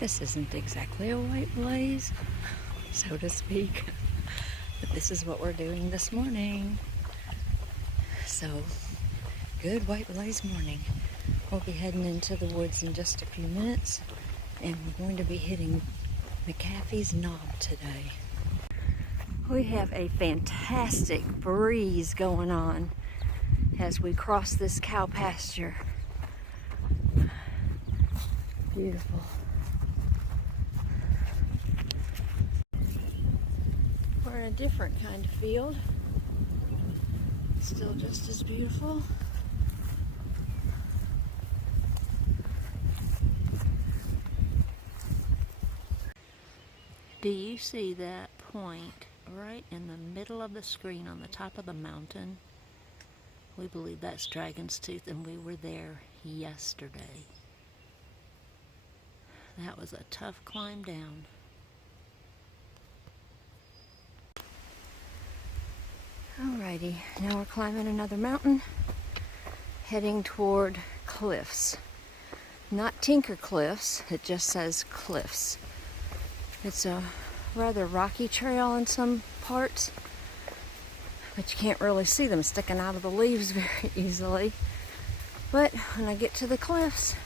This isn't exactly a white blaze, so to speak, but this is what we're doing this morning. So, good white blaze morning. We'll be heading into the woods in just a few minutes, and we're going to be hitting McAfee's knob today. We have a fantastic breeze going on as we cross this cow pasture. Beautiful. We're in a different kind of field. Still just as beautiful. Do you see that point right in the middle of the screen on the top of the mountain? We believe that's Dragon's Tooth, and we were there yesterday. That was a tough climb down. Alrighty, now we're climbing another mountain, heading toward cliffs. Not Tinker Cliffs, it just says cliffs. It's a rather rocky trail in some parts, but you can't really see them sticking out of the leaves very easily. But when I get to the cliffs,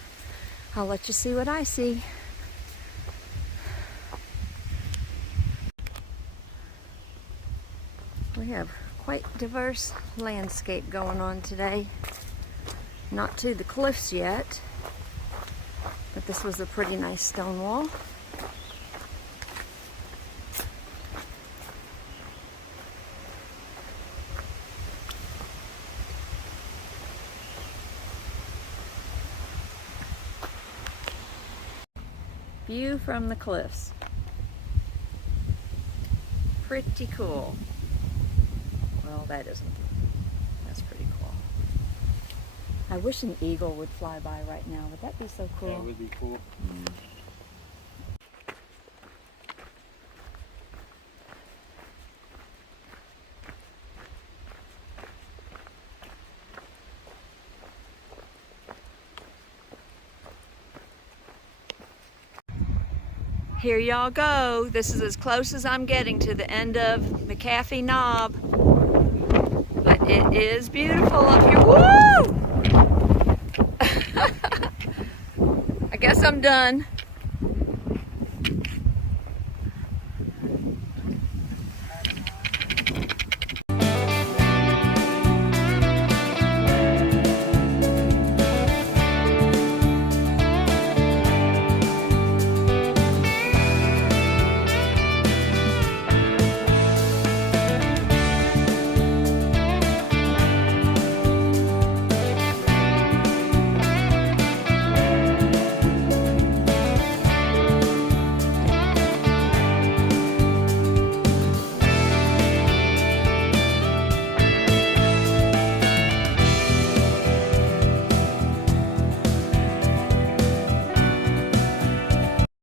I'll let you see what I see. We have quite diverse landscape going on today. Not to the cliffs yet, but this was a pretty nice stone wall. View from the cliffs. Pretty cool. Well, that isn't. That's pretty cool. I wish an eagle would fly by right now. Would that be so cool? That would be cool. Here y'all go. This is as close as I'm getting to the end of McAfee Knob. But it is beautiful up here. Woo! I guess I'm done.